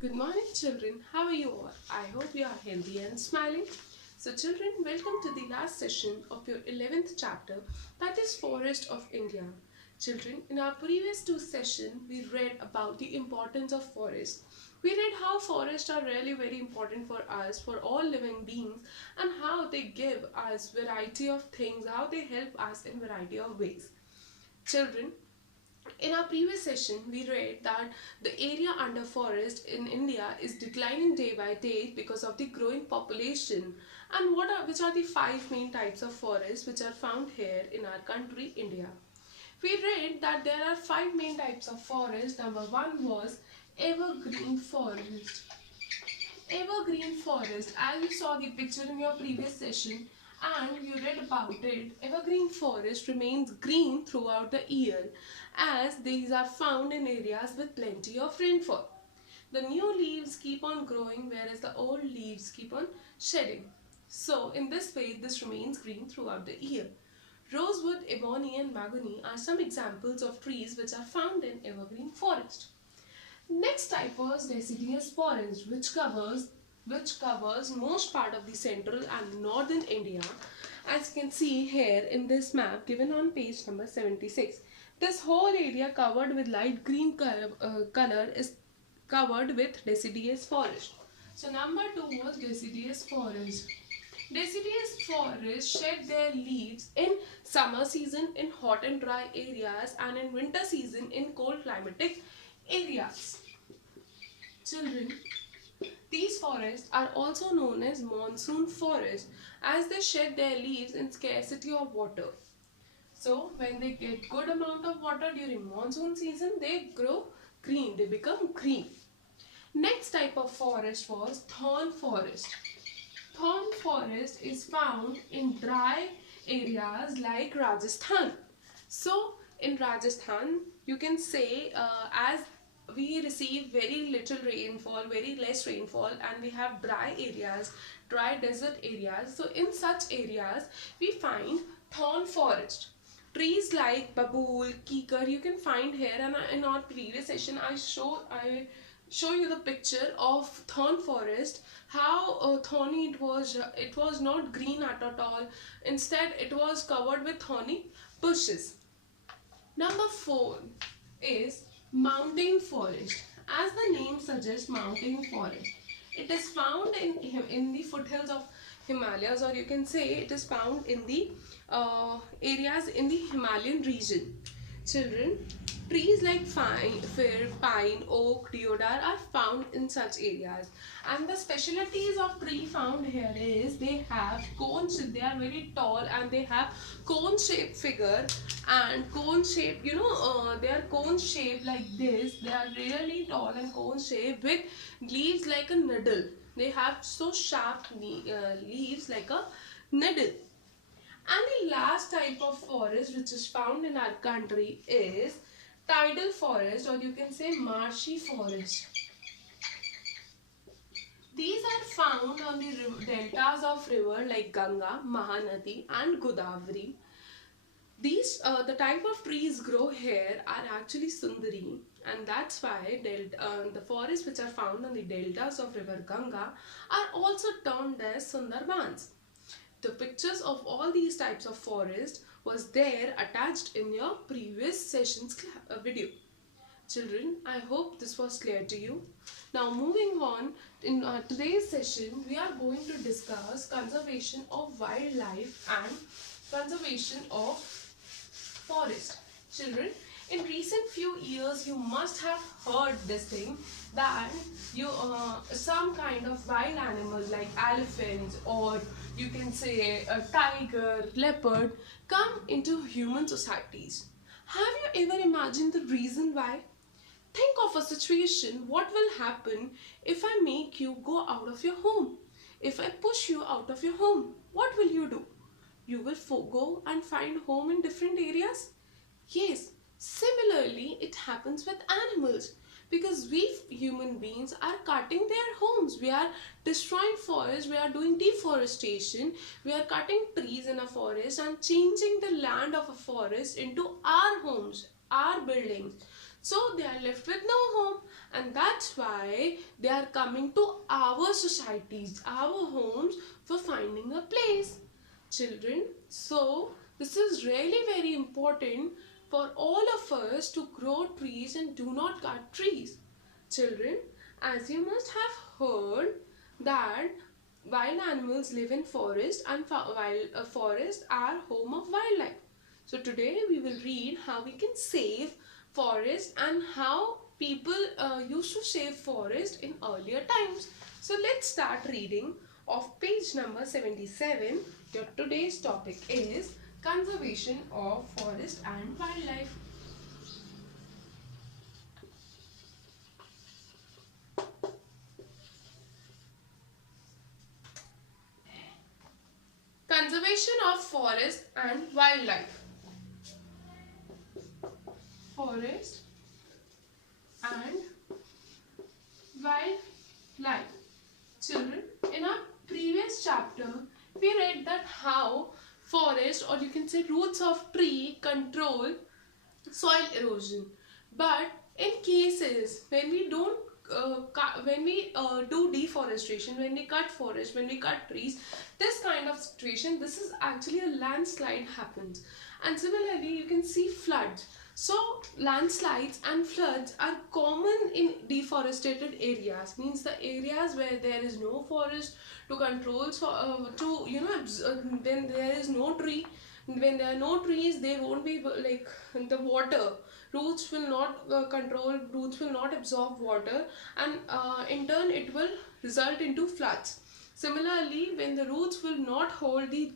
Good morning, children. How are you all? I hope you are healthy and smiling. So, children, welcome to the last session of your 11th chapter, that is Forest of India. Children, in our previous two sessions, we read about the importance of forest. We read how forests are really very important for us, for all living beings, and how they give us variety of things, how they help us in variety of ways. Children, in our previous session, we read that the area under forest in India is declining day by day because of the growing population. And which are the five main types of forests which are found here in our country, India? We read that there are five main types of forest. Number one was evergreen forest. Evergreen forest, as you saw the picture in your previous session and you read about it, evergreen forest remains green throughout the year as these are found in areas with plenty of rainfall. The new leaves keep on growing whereas the old leaves keep on shedding. So in this way, this remains green throughout the year. Rosewood, ebony and mahogany are some examples of trees which are found in evergreen forest. Next type was deciduous forest, which covers most part of the central and northern India, as you can see here in this map given on page number 76. This whole area covered with light green color is covered with deciduous forest. So number two was deciduous forest. Deciduous forests shed their leaves in summer season in hot and dry areas and in winter season in cold climatic areas. Children, these forests are also known as monsoon forests as they shed their leaves in scarcity of water. So when they get good amount of water during monsoon season, they grow green, they become green. Next type of forest was thorn forest. Thorn forest is found in dry areas like Rajasthan. So in Rajasthan, you can say as we receive very little rainfall, very less rainfall, and we have dry areas, dry desert areas. So in such areas, we find thorn forest. Trees like babool, kikar, you can find here, and in our previous session, I show you the picture of thorn forest, how thorny it was. It was not green at all. Instead, it was covered with thorny bushes. Number 4 is mountain forest. As the name suggests, mountain forest. It is found in the foothills of Himalayas, or you can say it is found in the areas in the Himalayan region. Children, trees like fir, pine, oak, deodar are found in such areas. And the specialties of tree found here is they have cones, they are very tall and they have cone shaped figure and cone shaped, they are cone shaped like this. They are really tall and cone shaped with leaves like a needle. They have so sharp leaves like a needle. And the last type of forest which is found in our country is tidal forest, or you can say marshy forest. These are found on the deltas of river like Ganga, Mahanadi and Godavari. The type of trees grow here are actually Sundari, and that's why the forests which are found on the deltas of river Ganga are also termed as Sundarbans. The pictures of all these types of forest was there attached in your previous session's video. Children, I hope this was clear to you. Now moving on, in today's session we are going to discuss conservation of wildlife and conservation of forest. Children, in recent few years you must have heard this thing that some kind of wild animals like elephants, or you can say a tiger, leopard, come into human societies. Have you ever imagined the reason why? Think of a situation. What will happen if I make you go out of your home? If I push you out of your home, what will you do? You will go and find home in different areas? Yes, similarly it happens with animals, because we human beings are cutting their homes. We are destroying forests, we are doing deforestation, we are cutting trees in a forest and changing the land of a forest into our homes, our buildings. So they are left with no home, and that's why they are coming to our societies, our homes, for finding a place. Children, so this is really very important for all of us to grow trees and do not cut trees. Children, as you must have heard that wild animals live in forest, and forests are home of wildlife. So today we will read how we can save forest and how people used to save forest in earlier times. So let's start reading of page number 77. Your today's topic is conservation of forest and wildlife. Conservation of forest and wildlife. Forest and wildlife. Children, in our previous chapter, we read that how forest, or you can say roots of tree, control soil erosion. But in cases when we don't do deforestation, when we cut forest, when we cut trees, this kind of situation, this is actually a landslide happens. And similarly, you can see floods. So landslides and floods are common in deforested areas, means the areas where there is no forest to control, so when there is no tree, when there are no trees, they won't be like the water, roots will not control, roots will not absorb water, and in turn it will result into floods. Similarly, when the roots will not hold the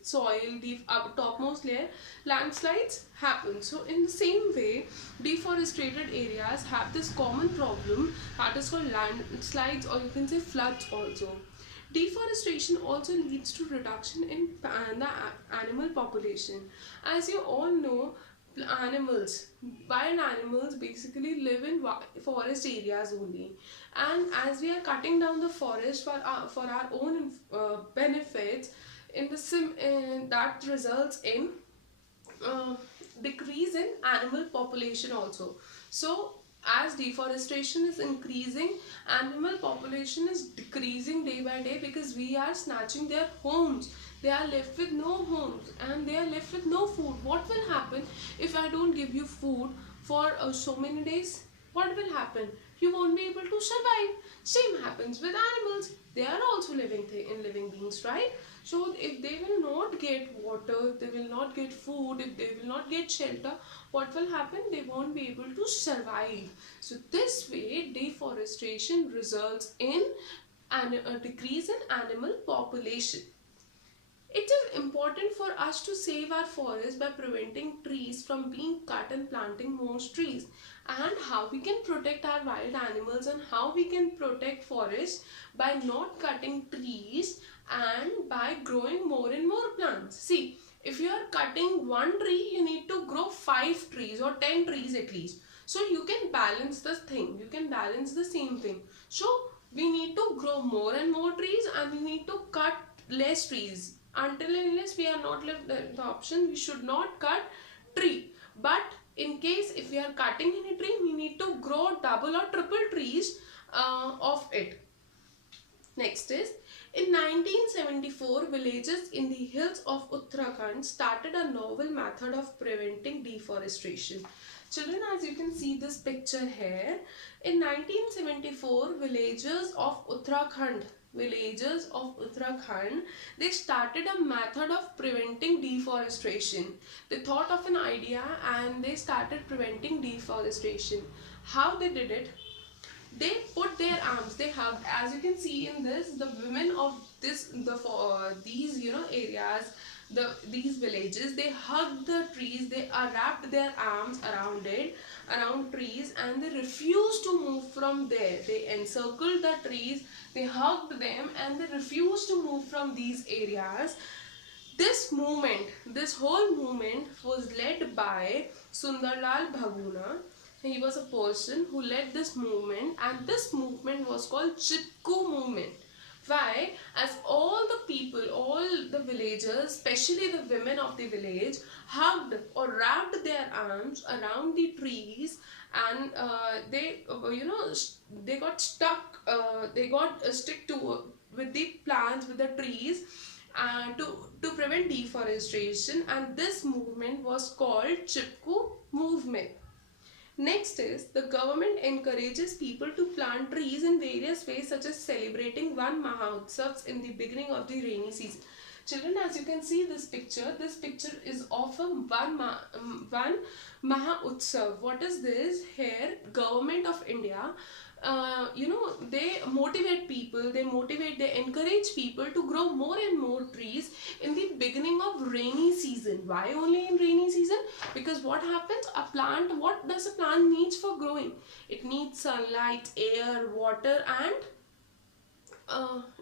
soil, the topmost layer, landslides happen. So in the same way, deforested areas have this common problem that is called landslides, or you can say floods also. Deforestation also leads to reduction in the animal population. As you all know, wild animals basically live in forest areas only, and as we are cutting down the forest for our own benefits, that results in decrease in animal population also. So as deforestation is increasing, animal population is decreasing day by day, because we are snatching their homes. They are left with no homes and they are left with no food. What will happen if I don't give you food for so many days? What will happen? You won't be able to survive. Same happens with animals. They are also living beings, right? So if they will not get water, they will not get food, if they will not get shelter, what will happen? They won't be able to survive. So this way, deforestation results in a decrease in animal population. It is important for us to save our forests by preventing trees from being cut and planting more trees. And how we can protect our wild animals and how we can protect forests by not cutting trees and by growing more and more plants. See, if you are cutting one tree, you need to grow 5 trees or 10 trees at least. So you can balance this thing, you can balance the same thing. So we need to grow more and more trees, and we need to cut less trees. Until and unless we are not left the option, we should not cut tree. But in case if we are cutting any tree, we need to grow double or triple trees of it. Next is, in 1974, villagers in the hills of Uttarakhand started a novel method of preventing deforestation. Children, as you can see this picture here, in 1974, villagers of Uttarakhand, they started a method of preventing deforestation. They thought of an idea and they started preventing deforestation. How they did it? They put their arms, they hugged. As you can see in this, the women of these areas, these villages, they hugged the trees, they wrapped their arms around trees, and they refused to move from there. They encircled the trees, they hugged them, and they refused to move from these areas. This whole movement was led by Sundarlal Bhaguna. He was a person who led this movement, and this movement was called Chipko movement. Why? As all the people, all the villagers, especially the women of the village, hugged or wrapped their arms around the trees, and they got stuck, they got stick to with the plants, with the trees, to prevent deforestation, and this movement was called Chipko movement. Next is the government encourages people to plant trees in various ways, such as celebrating one Mahautsavs in the beginning of the rainy season. Children, as you can see this picture is of a one Maha Utsav. What is this? Here, Government of India, they motivate people, they encourage people to grow more and more trees in the beginning of rainy season. Why only in rainy season? Because what happens? What does a plant needs for growing? It needs sunlight, air, water, and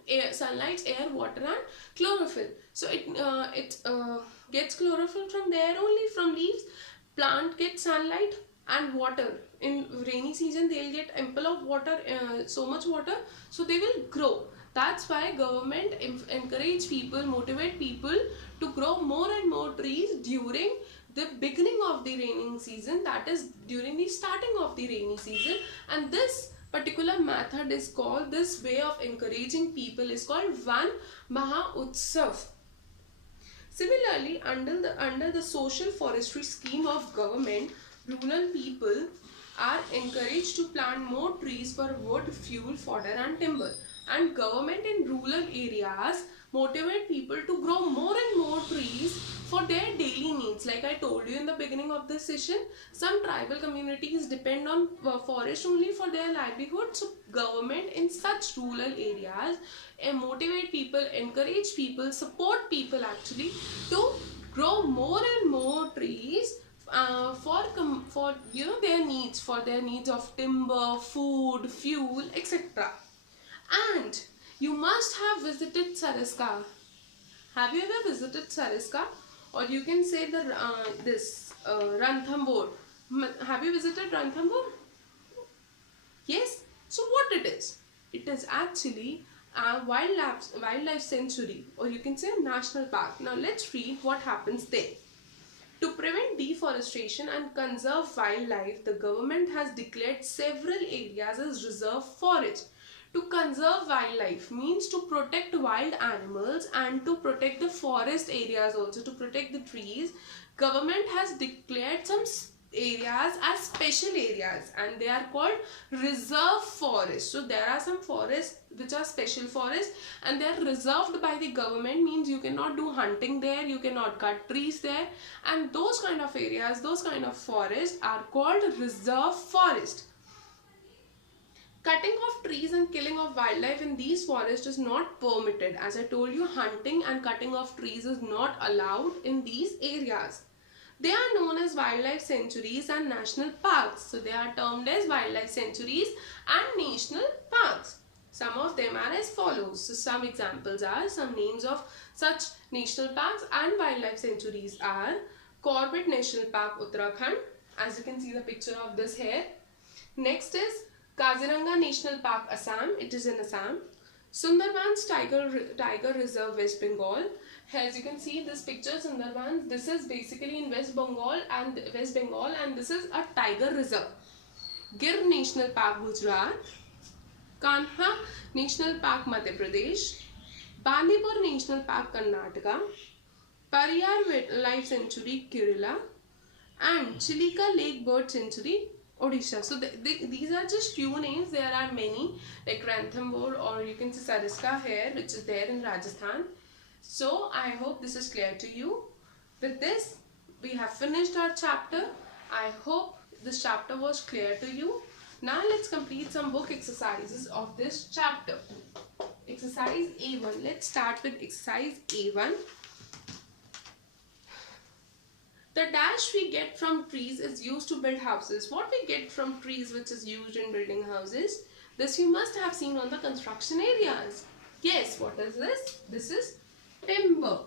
air, water, and chlorophyll. So it gets chlorophyll from there only, from leaves. Plant gets sunlight and water. In rainy season, they'll get ample of water, so much water, so they will grow. That's why government encourage people, motivate people to grow more and more trees during the beginning of the raining season, that is during the starting of the rainy season. And this particular method is called, this way of encouraging people is called Van Maha Utsav. Similarly, under the social forestry scheme of government, rural people are encouraged to plant more trees for wood, fuel, fodder, and timber. And government in rural areas motivate people to grow more and more trees for their daily needs. Like I told you in the beginning of this session, some tribal communities depend on forest only for their livelihood. So government in such rural areas motivate people, encourage people, support people actually to grow more and more trees for their needs, of timber, food, fuel, etc. And you must have visited Sariska. Have you ever visited Sariska? Or you can say the Ranthambore. Have you visited Ranthambore? Yes. So what it is? It is actually a wildlife sanctuary, or you can say a national park. Now let's read what happens there. To prevent deforestation and conserve wildlife, the government has declared several areas as reserve forest. To conserve wildlife means to protect wild animals and to protect the forest areas also, to protect the trees. Government has declared some areas as special areas, and they are called reserve forests. So there are some forests which are special forests and they are reserved by the government, means you cannot do hunting there, you cannot cut trees there, and those kind of areas, those kind of forests are called reserve forest. Cutting of trees and killing of wildlife in these forests is not permitted. As I told you, hunting and cutting of trees is not allowed in these areas. They are known as wildlife sanctuaries and national parks. So they are termed as wildlife sanctuaries and national parks. Some of them are as follows. So some examples are, some names of such national parks and wildlife sanctuaries are Corbett National Park, Uttarakhand. As you can see the picture of this here. Next is Kaziranga National Park, Assam. It is in Assam. Sundarbans Tiger Reserve, West Bengal. As you can see this picture, Sundarbans, this is basically in West Bengal, and this is a tiger reserve. Gir National Park, Gujarat. Kanha National Park, Madhya Pradesh. Bandipur National Park, Karnataka. Pariyar Wildlife Sanctuary, Kerala. And Chilika Lake Bird Sanctuary, Odisha. So these are just few names. There are many, like Ranthambore, or you can see Sariska here, which is there in Rajasthan. So I hope this is clear to you. With this, we have finished our chapter. I hope this chapter was clear to you. Now let's complete some book exercises of this chapter. Exercise A1. Let's start with exercise A1. The dash we get from trees is used to build houses. What we get from trees which is used in building houses? This you must have seen on the construction areas. Yes, what is this? This is timber.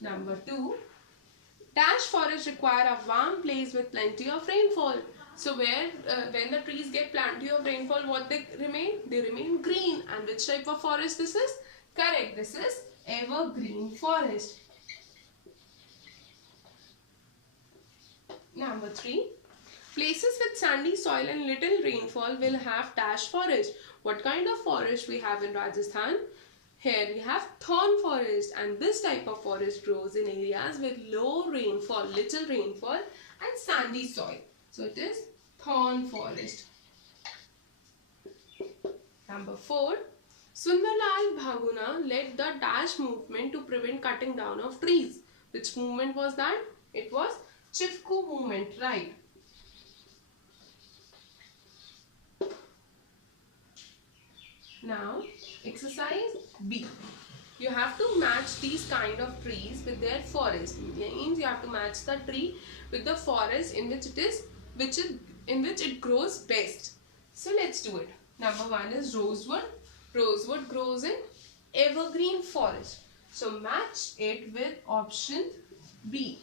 Number 2. Dash forests require a warm place with plenty of rainfall. So when the trees get plenty of rainfall, what they remain? They remain green. And which type of forest this is? Correct. This is evergreen forest. Number 3. Places with sandy soil and little rainfall will have dash forest. What kind of forest we have in Rajasthan? Here we have thorn forest, and this type of forest grows in areas with low rainfall, little rainfall and sandy soil. So it is thorn forest. Number 4. Sundarlal Bhaguna led the dash movement to prevent cutting down of trees. Which movement was that? It was Chipko movement, right? Now, exercise B. You have to match these kind of trees with their forest. Means you have to match the tree with the forest in which it grows best. So let's do it. Number 1 is rosewood. Rosewood grows in evergreen forest. So match it with option B.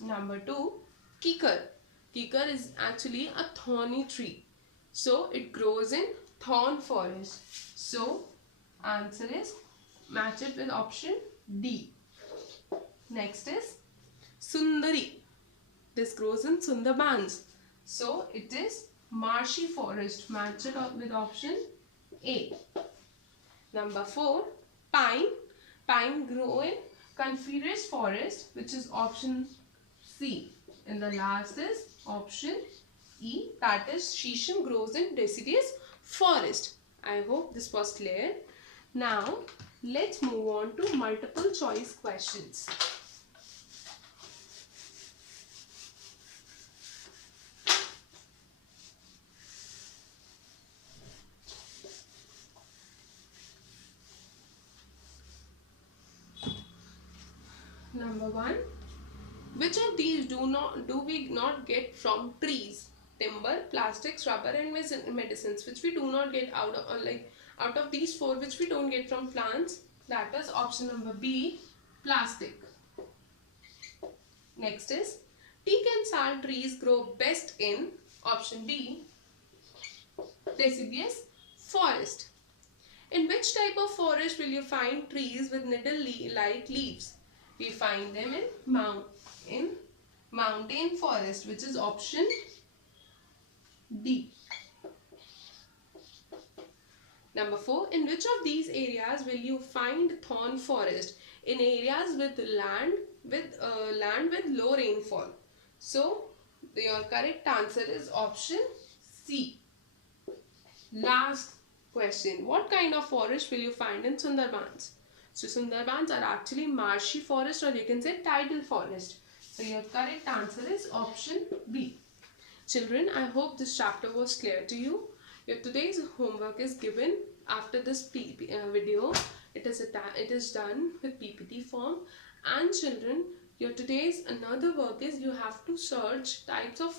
Number 2, kikar. Kikar is actually a thorny tree. So it grows in thorn forest. So answer is match it with option D. Next is Sundari. This grows in Sundarbans. So it is marshy forest. Match it with option A. Number 4, pine. Pine grow in coniferous forest, which is option C. And the last is option E, that is Shisham grows in deciduous forest. I hope this was clear. Now let's move on to multiple choice questions. Number 1. Which of these do we not get from trees? Timber, plastics, rubber and medicines, which we do not get out of these 4, which we don't get from plants. That is option number B, plastic. Next is teak and sal trees grow best in option B, deciduous forest. In which type of forest will you find trees with needle-like leaves? We find them in mountain forest, which is option D. Number 4. In which of these areas will you find thorn forest? In areas with land with low rainfall. So your correct answer is option C. Last question. What kind of forest will you find in Sundarbans? So Sundarbans are actually marshy forest, or you can say tidal forest. So your correct answer is option B. Children, I hope this chapter was clear to you. Your today's homework is given after this video. It is done with PPT form. And children, your today's another work is you have to search types of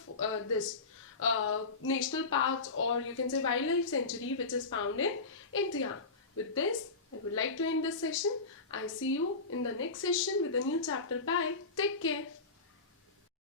national parks, or you can say wildlife sanctuary, which is found in India. With this, I would like to end this session. I see you in the next session with a new chapter. Bye. Take care.